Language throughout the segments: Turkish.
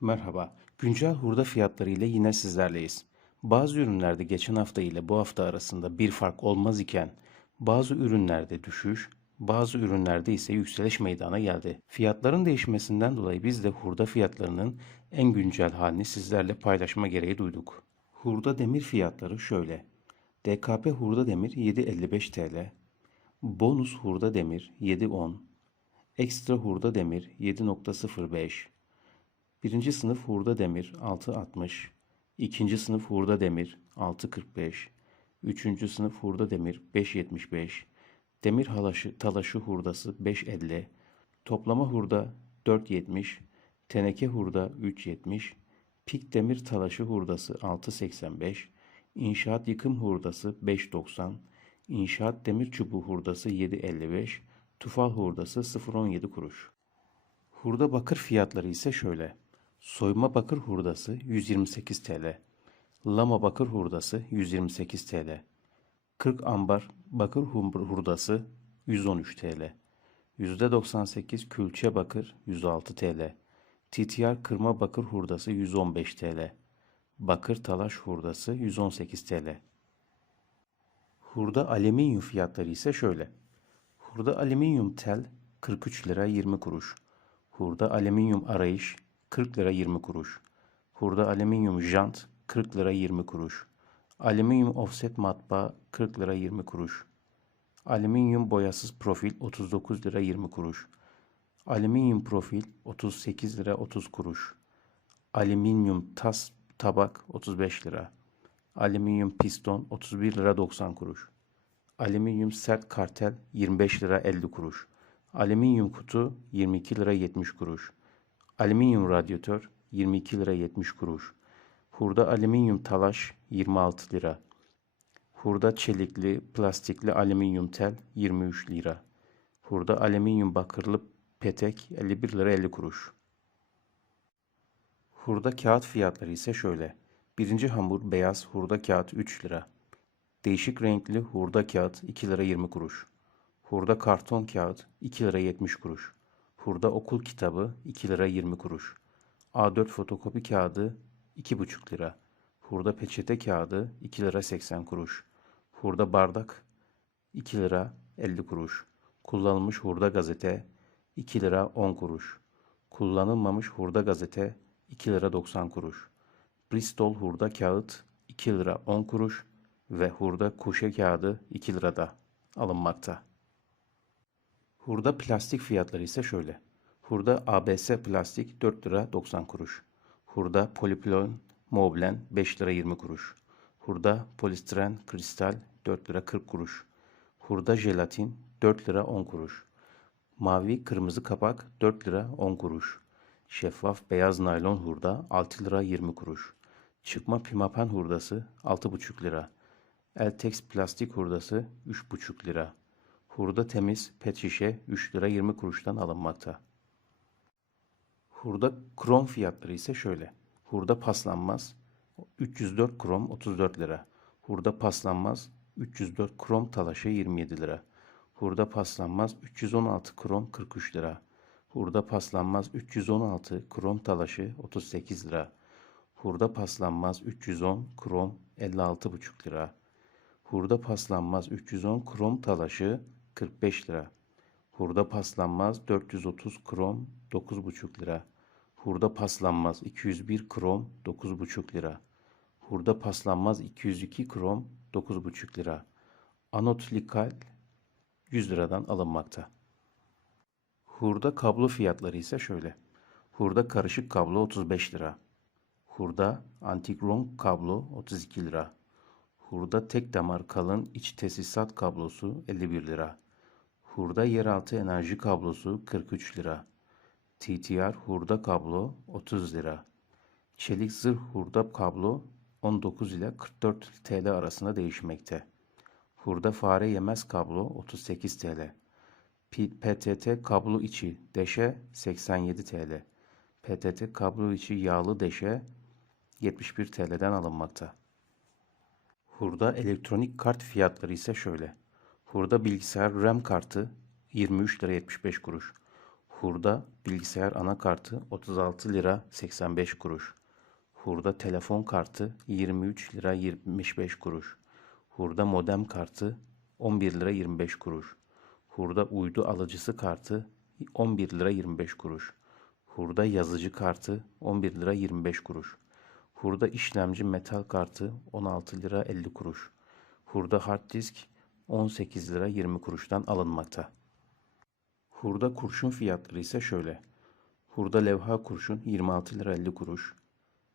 Merhaba. Güncel hurda fiyatları ile yine sizlerleyiz. Bazı ürünlerde geçen hafta ile bu hafta arasında bir fark olmaz iken bazı ürünlerde düşüş, bazı ürünlerde ise yükseliş meydana geldi. Fiyatların değişmesinden dolayı biz de hurda fiyatlarının en güncel halini sizlerle paylaşma gereği duyduk. Hurda demir fiyatları şöyle. DKP hurda demir 7.55 TL, bonus hurda demir 7.10, ekstra hurda demir 7.05, Birinci sınıf hurda demir 6.60, ikinci sınıf hurda demir 6.45, üçüncü sınıf hurda demir 5.75, demir halaşı, talaşı hurdası 5.50, toplama hurda 4.70, teneke hurda 3.70, pik demir talaşı hurdası 6.85, inşaat yıkım hurdası 5.90, inşaat demir çubuğu hurdası 7.55, tufal hurdası 0.17 kuruş. Hurda bakır fiyatları ise şöyle. Soyma bakır hurdası 128 TL. Lama bakır hurdası 128 TL. 40 ambar bakır hurdası 113 TL. %98 külçe bakır 106 TL. TTR kırma bakır hurdası 115 TL. Bakır talaş hurdası 118 TL. Hurda alüminyum fiyatları ise şöyle. Hurda alüminyum tel 43 lira 20 kuruş. Hurda alüminyum arayış 40 lira 20 kuruş. Hurda alüminyum jant 40 lira 20 kuruş. Alüminyum offset matbaa 40 lira 20 kuruş. Alüminyum boyasız profil 39 lira 20 kuruş. Alüminyum profil 38 lira 30 kuruş. Alüminyum tas tabak 35 lira. Alüminyum piston 31 lira 90 kuruş. Alüminyum sert kartel 25 lira 50 kuruş. Alüminyum kutu 22 lira 70 kuruş. Alüminyum radyatör 22 lira 70 kuruş. Hurda alüminyum talaş 26 lira. Hurda çelikli, plastikli alüminyum tel 23 lira. Hurda alüminyum bakırlı petek 51 lira 50 kuruş. Hurda kağıt fiyatları ise şöyle. Birinci hamur beyaz hurda kağıt 3 lira. Değişik renkli hurda kağıt 2 lira 20 kuruş. Hurda karton kağıt 2 lira 70 kuruş. Hurda okul kitabı 2 lira 20 kuruş. A4 fotokopi kağıdı 2,5 lira. Hurda peçete kağıdı 2 lira 80 kuruş. Hurda bardak 2 lira 50 kuruş. Kullanılmış hurda gazete 2 lira 10 kuruş. Kullanılmamış hurda gazete 2 lira 90 kuruş. Bristol hurda kağıt 2 lira 10 kuruş ve hurda kuşe kağıdı 2 lirada alınmakta. Hurda plastik fiyatları ise şöyle. Hurda ABS plastik 4 lira 90 kuruş. Hurda polipolon moblen 5 lira 20 kuruş. Hurda polistiren kristal 4 lira 40 kuruş. Hurda jelatin 4 lira 10 kuruş. Mavi kırmızı kapak 4 lira 10 kuruş. Şeffaf beyaz naylon hurda 6 lira 20 kuruş. Çıkma pimapen hurdası 6,5 lira. Eltex plastik hurdası 3,5 lira. Hurda temiz pet şişe 3 lira 20 kuruştan alınmakta. Hurda krom fiyatları ise şöyle. Hurda paslanmaz 304 krom 34 lira. Hurda paslanmaz 304 krom talaşı 27 lira. Hurda paslanmaz 316 krom 43 lira. Hurda paslanmaz 316 krom talaşı 38 lira. Hurda paslanmaz 310 krom 56,5 lira. Hurda paslanmaz 310 krom talaşı 45 lira. Hurda paslanmaz 430 krom 9,5 lira. Hurda paslanmaz 201 krom 9,5 lira. Hurda paslanmaz 202 krom 9,5 lira. Anot likal 100 liradan alınmakta. Hurda kablo fiyatları ise şöyle. Hurda karışık kablo 35 lira. Hurda antik long kablo 32 lira. Hurda tek damar kalın iç tesisat kablosu 51 lira. Hurda yeraltı enerji kablosu 43 lira. TTR hurda kablo 30 lira. Çelik zırh hurda kablo 19 ile 44 TL arasında değişmekte. Hurda fare yemez kablo 38 TL. PTT kablo içi deşe 87 TL. PTT kablo içi yağlı deşe 71 TL'den alınmakta. Hurda elektronik kart fiyatları ise şöyle. Hurda bilgisayar RAM kartı 23 lira 75 kuruş. Hurda bilgisayar anakartı 36 lira 85 kuruş. Hurda telefon kartı 23 lira 25 kuruş. Hurda modem kartı 11 lira 25 kuruş. Hurda uydu alıcısı kartı 11 lira 25 kuruş. Hurda yazıcı kartı 11 lira 25 kuruş. Hurda işlemci metal kartı 16 lira 50 kuruş. Hurda hard disk 18 lira 20 kuruştan alınmakta. Hurda kurşun fiyatları ise şöyle. Hurda levha kurşun 26 lira 50 kuruş.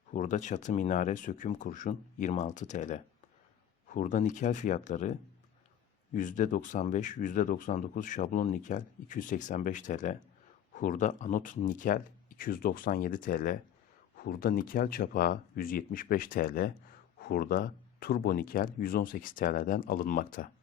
Hurda çatı minare söküm kurşun 26 TL. Hurda nikel fiyatları %95, %99 şablon nikel 285 TL. Hurda anot nikel 297 TL. Hurda nikel çapağı 175 TL. Hurda turbo nikel 118 TL'den alınmakta.